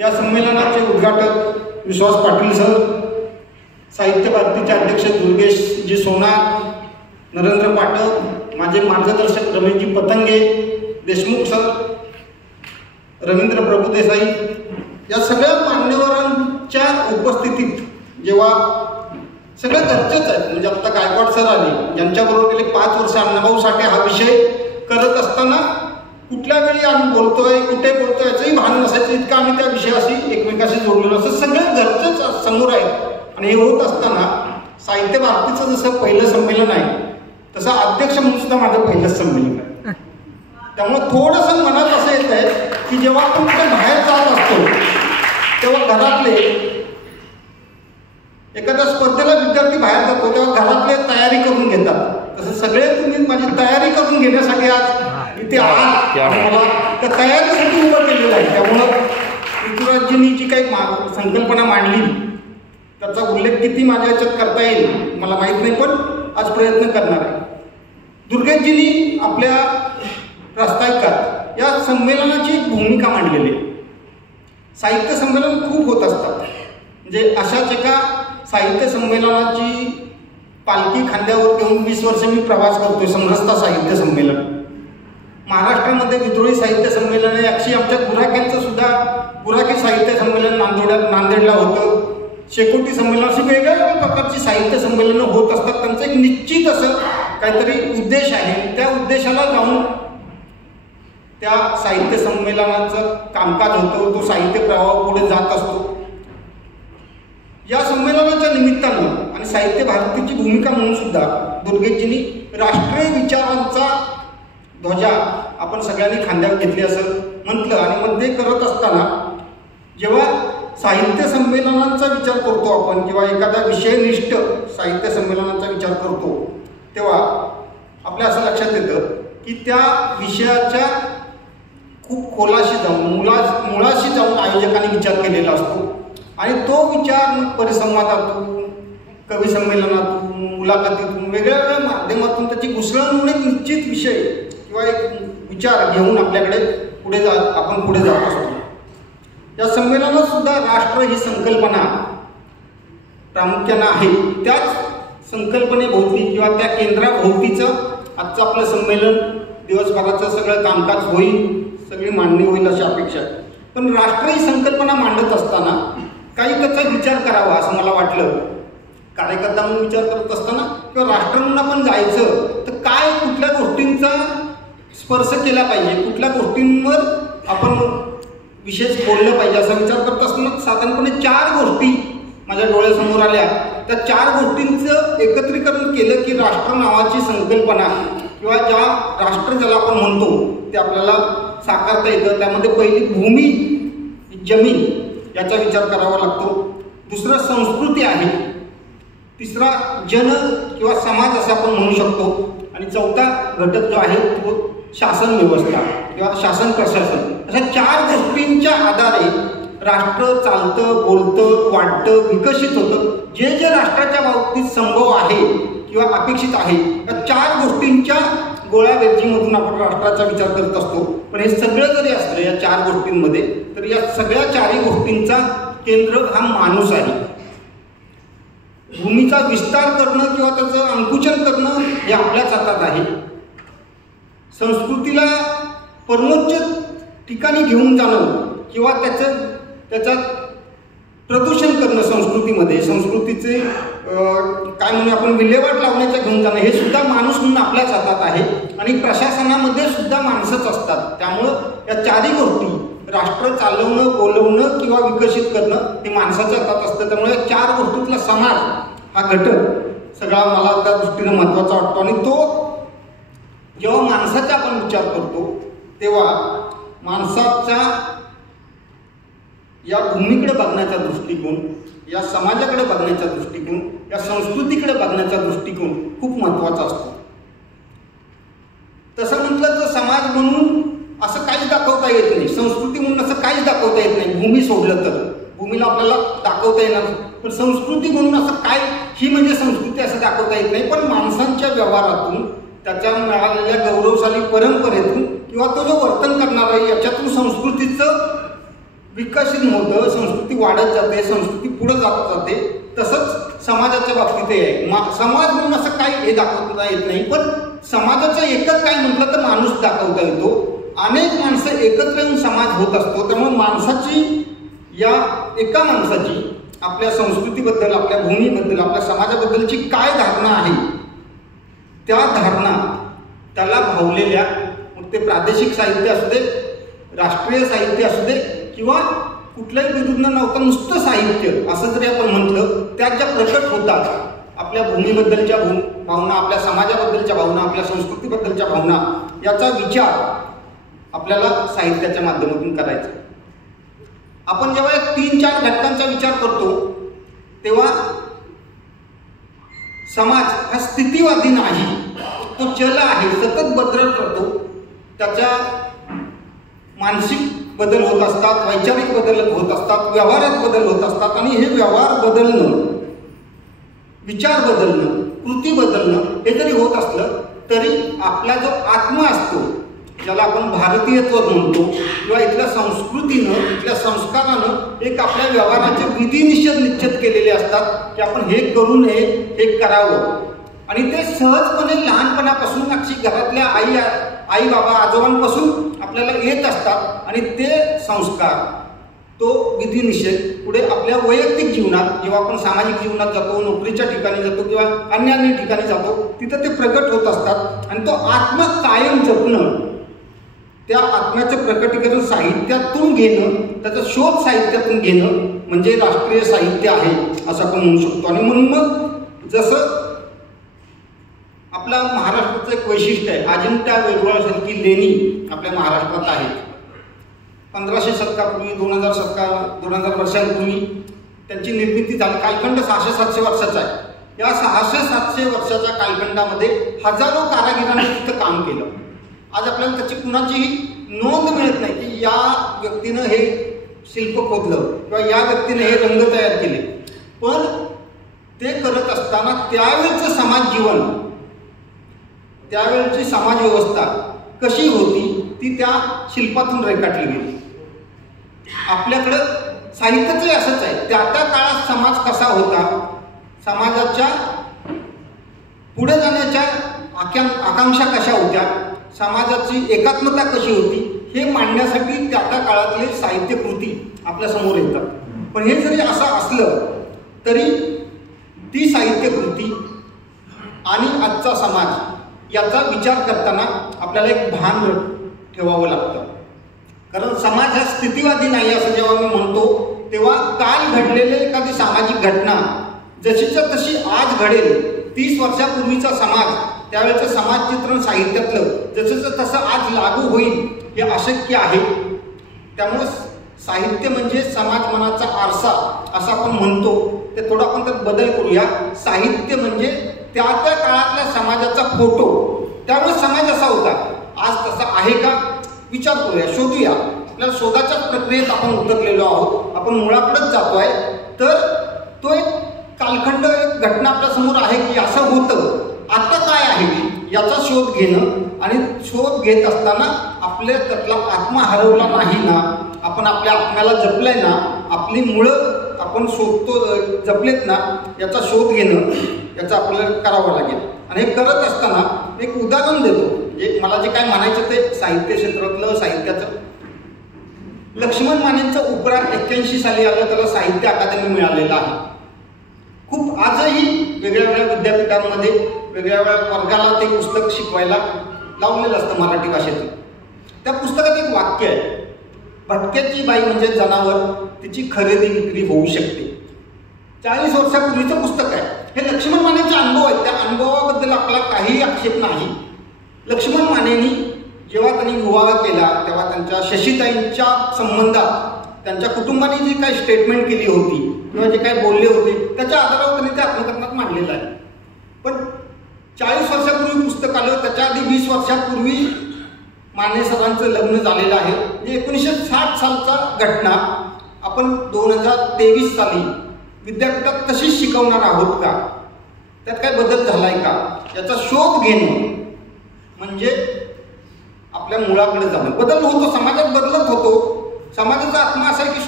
या संमेलनाचे उद्घाटक विश्वास पाटील सर, साहित्य भारतीचे अध्यक्ष दुर्गेशजी सोनार, नरेंद्र पाठक, माझे मार्गदर्शक रमेशजी पतंगे, देशमुख सर, रवींद्र प्रभुदेसाई, या सगळ्या मान्यवरांच्या उपस्थितीत जेव्हा सगळं घरचेच आहेत, म्हणजे आता गायकवाड सर आले, ज्यांच्याबरोबर गेले 5 वर्ष अण्णाभाऊ साठे हा विषय करत असताना कुठल्या वेळी आम्ही बोलतोय, कुठे बोलतोय याचंही भान नसायचं, इतकं आम्ही त्या विषयाशी एकमेकाशी जोडलेलो असं सगळं घरचेच समोर आहेत. आणि हे होत असताना साहित्य भारतीचं जसं पहिलं संमेलन आहे तसं अध्यक्ष म्हणून सुद्धा माझं पहिलंच संमेलन आहे. त्यामुळे थोडंसं मनात असं येत आहे की जेव्हा आपण कुठे बाहेर जात असतो तेव्हा घरातले एखाद्या स्पर्धेला विद्यार्थी बाहेर जातो तेव्हा घरातले तयारी करून घेतात, तसं सगळे तुम्ही माझी तयारी करून घेण्यासाठी आज इथे आहात, मला त्या तयारीसाठी उभं केलेलं आहे. त्यामुळं ऋतुराजजींनी जी काही संकल्पना मांडली त्याचा उल्लेख किती माझ्या याच्यात करता येईल मला माहीत नाही, पण आज प्रयत्न करणार आहे. दुर्गेशजींनी आपल्या प्रास्ताविकात या संमेलनाची एक भूमिका मांडलेली आहे. साहित्य संमेलन खूप होत असतात, म्हणजे अशाच एका साहित्य संमेलनाची पालखी खांद्यावर घेऊन 20 वर्ष मी प्रवास करतोय. समरसता साहित्य संमेलन महाराष्ट्रामध्ये विद्रोही साहित्य संमेलन आहे. अक्षी आमच्या गुराखेंचं सुद्धा गुराखे साहित्य संमेलन नांदेडला होतं. शेकोटी संमेलन अशी वेगवेगळ्या प्रकारची साहित्य संमेलनं होत असतात. त्यांचं एक निश्चित असं काहीतरी उद्देश आहे. त्या उद्देशाला जाऊन त्या साहित्य संमेलनाचं कामकाज होतं, तो साहित्य प्रवाह पुढे जात असतो. या संमेलनाच्या निमित्तानं आणि साहित्य भारतीची भूमिका म्हणून सुद्धा दुर्गेशजींनी राष्ट्रीय विचारांचा ध्वजा आपण सगळ्यांनी खांद्यावर घेतली असं म्हटलं. आणि मध्ये करत असताना जेव्हा साहित्य संमेलनांचा विचार करतो आपण किंवा एखादा विषयनिष्ठ साहित्य संमेलनांचा विचार करतो तेव्हा आपल्या असं लक्षात येतं की त्या विषयाच्या खूप खोलाशी जाऊन मुळाशी जाऊन आयोजकांनी विचार केलेला असतो. आणि तो विचार परिसंवादातून, कवी संमेलनातून, मुलाखतीतून, वेगवेगळ्या माध्यमातून त्याची घुसळण होऊन एक निश्चित विषय किंवा एक विचार घेऊन आपल्याकडे आपण पुढे जात असतो. या संमेलनात सुद्धा राष्ट्र ही संकल्पना प्रामुख्यानं आहे. त्याच संकल्पनेभोवती किंवा त्या केंद्राभोवतीचं आजचं आपलं संमेलन दिवसभराचं सगळं कामकाज होईल, सगळी मांडणी होईल अशी अपेक्षा आहे. पण राष्ट्र ही संकल्पना मांडत असताना काही त्याचा विचार करावा असं मला वाटलं. कार्यकर्ता म्हणून विचार करत असताना किंवा राष्ट्र म्हणून आपण जायचं तर काय कुठल्या गोष्टींचा स्पर्श केला पाहिजे, कुठल्या गोष्टींवर आपण विशेष बोललं पाहिजे असा विचार करत असताना साधारणपणे 4 गोष्टी माझ्या डोळ्यासमोर आल्या. त्या 4 गोष्टींचं एकत्रीकरण केलं की राष्ट्र नावाची संकल्पना किंवा ज्या राष्ट्र ज्याला आपण म्हणतो ते आपल्याला साकारता येतं. त्यामध्ये पहिली भूमी, जमीन याचा विचार करावा लागतो. दुसरा संस्कृती आहे. तिसरा जन किंवा समाज असं आपण म्हणू शकतो. आणि चौथा घटक जो आहे तो शासन व्यवस्था किंवा शासन प्रशासन. अशा 4 गोष्टींच्या आधारे राष्ट्र चालतं, बोलतं, वाढतं, विकसित होतं. जे जे राष्ट्राच्या बाबतीत संभव आहे किंवा अपेक्षित आहे या 4 गोष्टींच्या गोळ्यावेजीमधून आपण राष्ट्राचा विचार करत असतो. पण हे सगळं जरी असलं या 4 गोष्टींमध्ये तर या सगळ्या 4 गोष्टींचा केंद्र हा माणूस आहे. भूमीचा विस्तार करणं किंवा त्याचं अंकुचन करणं हे आपल्याच हातात आहे. संस्कृतीला परमोच्च ठिकाणी घेऊन जाणं किंवा त्याचं प्रदूषण करणं संस्कृतीमध्ये, संस्कृतीचे काय म्हणून आपण विल्हेवाट लावण्याच्या घेऊन जाणं हे सुद्धा माणूस म्हणून आपल्याच हातात आहे. आणि प्रशासनामध्ये सुद्धा माणसंच असतात. त्यामुळं या 4ही गोष्टी राष्ट्र चालवणं, बोलवणं किंवा विकसित करणं हे माणसाच्या हातात असतं. त्यामुळे 4 गोष्टीतला समाज हा घटक सगळा मला त्या दृष्टीनं महत्त्वाचा वाटतो. आणि तो जेव्हा माणसाचा आपण विचार करतो तेव्हा माणसाच्या या भूमीकडे बघण्याचा दृष्टिकोन, या समाजाकडे बघण्याचा दृष्टिकोन, या संस्कृतीकडे बघण्याचा दृष्टिकोन खूप महत्त्वाचा असतो. तसं म्हटलं तर समाज म्हणून असं काहीच दाखवता येत नाही, संस्कृती म्हणून असं काहीच दाखवता येत नाही. भूमी सोडलं तर भूमीला आपल्याला दाखवता येणार, पण संस्कृती म्हणून असं काय, ही म्हणजे संस्कृती असं दाखवता येत नाही. पण माणसांच्या व्यवहारातून, त्याच्या मिळालेल्या गौरवशाली परंपरेतून किंवा तो जो वर्तन करणार आहे याच्यातून संस्कृतीचं विकसित होतं, संस्कृती वाढत जाते, संस्कृती पुढे जात जाते. तसंच समाजाच्या बाबतीत आहे. समाज म्हणून असं काही हे दाखवता येत नाही, पण समाजाचं एकच काय म्हटलं तर माणूस दाखवता येतो. अनेक माणसं एकत्र येऊन समाज होत असतो. त्यामुळे माणसाची, या एका माणसाची आपल्या संस्कृतीबद्दल, आपल्या भूमीबद्दल, आपल्या समाजाबद्दलची काय धारणा आहे, त्या धारणा त्याला भावलेल्या, मग ते प्रादेशिक साहित्य असू दे, राष्ट्रीय साहित्य असू दे, किंवा कुठल्याही विरुद्ध नव्हतं नुसतं साहित्य असं जरी आपण म्हटलं, त्यात ज्या प्रकट होतात आपल्या भूमीबद्दलच्या भावना, आपल्या समाजाबद्दलच्या भावना, आपल्या संस्कृतीबद्दलच्या भावना, याचा विचार आपल्याला साहित्याच्या माध्यमातून करायचा. आपण जेव्हा 3-4 घटकांचा विचार करतो तेव्हा समाज हा स्थितिवादी नाही, तो चल आहे, सतत बदलत राहतो. त्याच्या मानसिक बदल होत असतात, वैचारिक बदल होत असतात, व्यवहारात बदल होत असतात. आणि हे व्यवहार बदलणं, विचार बदलणं, कृती बदलणं हे जरी होत असलं तरी आपला जो आत्मा असतो, ज्याला आपण भारतीयत्व म्हणतो, किंवा इथल्या संस्कृतीनं, इथल्या संस्कारानं एक आपल्या व्यवहाराचे विधी निश्चित केलेले असतात की आपण हे करू नये, हे करावं. आणि ते सहजपणे लहानपणापासून अक्षी घरातल्या आई बाबा आजोबांपासून आपल्याला येत असतात. आणि ते संस्कार, तो विधी निषेध पुढे आपल्या वैयक्तिक जीवनात, जेव्हा आपण सामाजिक जीवनात जातो, नोकरीच्या ठिकाणी जातो किंवा अन्य ठिकाणी जातो, तिथं ते प्रकट होत असतात. आणि तो आत्मा कायम जपणं, त्या आत्म्याचं प्रकटीकरण साहित्यातून घेणं, त्याचा शोध साहित्यातून घेणं म्हणजे राष्ट्रीय साहित्य आहे असं आपण म्हणू शकतो. आणि म्हणून मग जसं आपल्या महाराष्ट्राचं एक वैशिष्ट्य आहे, अजिंठा वेरूळसारखी लेणी आपल्या महाराष्ट्रात आहेत. 1500 शतकापूर्वी, 2000 वर्षांपूर्वी त्यांची निर्मिती झाली. कालखंड 600-700 वर्षाचा आहे. या 600-700 वर्षाच्या कालखंडामध्ये हजारो कारागिरांनी तिथं काम केलं. आज आपल्याला त्याची कुणाचीही नोंद मिळत नाही की या व्यक्तीनं हे शिल्प खोदलं किंवा या व्यक्तीने हे रंग तयार केले. पण ते करत असताना त्यावेळचं समाज जीवन, त्यावेळची समाज व्यवस्था कशी होती ती त्या शिल्पातून रेखाटली गेली. आपल्याकडं साहित्याचंही असंच आहे. त्या काळात समाज कसा होता, समाजाच्या पुढे जाण्याच्या आकांक्षा कशा होत्या, समाजाची एकात्मता कशी होती, हे मांडण्यासाठी त्या काळातले साहित्य कृती आपल्या समोर येतात. पण हे जरी असं असलं तरी ती साहित्य कृती आणि आजचा समाज याचा विचार करताना आपल्याला एक भान ठेवावं लागतं. कारण समाज हा स्थितिवादी नाही असं जेव्हा मी म्हणतो तेव्हा काल घडलेले एखादी सामाजिक घटना जशीच्या तशी आज घडेल, 30 वर्षापूर्वीचा समाज, त्यावेळेचं समाज चित्रण साहित्यातलं जसंच तसं आज लागू होईल हे अशक्य आहे. त्यामुळे साहित्य म्हणजे समाज मनाचा आरसा असं आपण म्हणतो, ते थोडं आपण त्यात बदल करूया. साहित्य म्हणजे त्या काळातल्या समाजाचा फोटो. त्यामुळे समाज असा होता, आज तसा आहे का विचार करूया, शोधूया. आपल्या शोधाच्याच प्रक्रियेत आपण उतरलेलो आहोत, आपण मुळाकडेच जातोय. तर तो एक कालखंड, एक घटना आपल्या समोर आहे की असं होतं, आता काय आहे याचा शोध घेणं. आणि शोध घेत असताना आपल्या त्यातला आत्मा हरवला नाही ना, आपण आपल्या आत्म्याला जपलंय ना, आपली मुळं आपण शोधतो जपलेत ना, याचा शोध घेणं याचं आपल्याला करावं लागेल. आणि हे करत असताना एक उदाहरण देतो. मला जे काय म्हणायचं ते साहित्य क्षेत्रातलं, साहित्याचं. लक्ष्मण मानेंचं उपरा 81 साली आलं, त्याला साहित्य अकादमी मिळालेलं आहे. खूप आजही वेगळ्या वेगळ्या विद्यापीठांमध्ये वेगळ्या वेगळ्या वर्गाला ते पुस्तक शिकवायला लावलेलं असतं मराठी भाषेतून. त्या पुस्तकात एक वाक्य आहे, भटक्याची बाई म्हणजे जनावर, तिची खरेदी विक्री होऊ शकते. 40 वर्षापूर्वीचं पुस्तक आहे. हे लक्ष्मण मानेचे अनुभव आहेत. त्या अनुभवाबद्दल आपला काहीही आक्षेप नाही. लक्ष्मण मानेंनी जेव्हा त्यांनी विवाह केला तेव्हा त्यांच्या शशीताईंच्या संबंधात त्यांच्या कुटुंबाने जी काही स्टेटमेंट केली होती किंवा जे काही बोलले होते त्याच्या आधारावर त्यांनी ते आत्मकथनात मांडलेलं आहे. पण 40 वर्षापूर्वी पुस्तक आलं, त्याच्या आधी 20 वर्षापूर्वी माने सरांचं लग्न झालेलं आहे. म्हणजे 1960 सालचा घटना आपण 2023 साली विद्यापीठात तशीच शिकवणार आहोत का, त्यात काय बदल झालाय का, याचा शोध घेणं म्हणजे आपल्या मुळाकडे जाणं. बदल होतो, समाजात बदलत होतो, समाजाचा आत्मा असा आहे की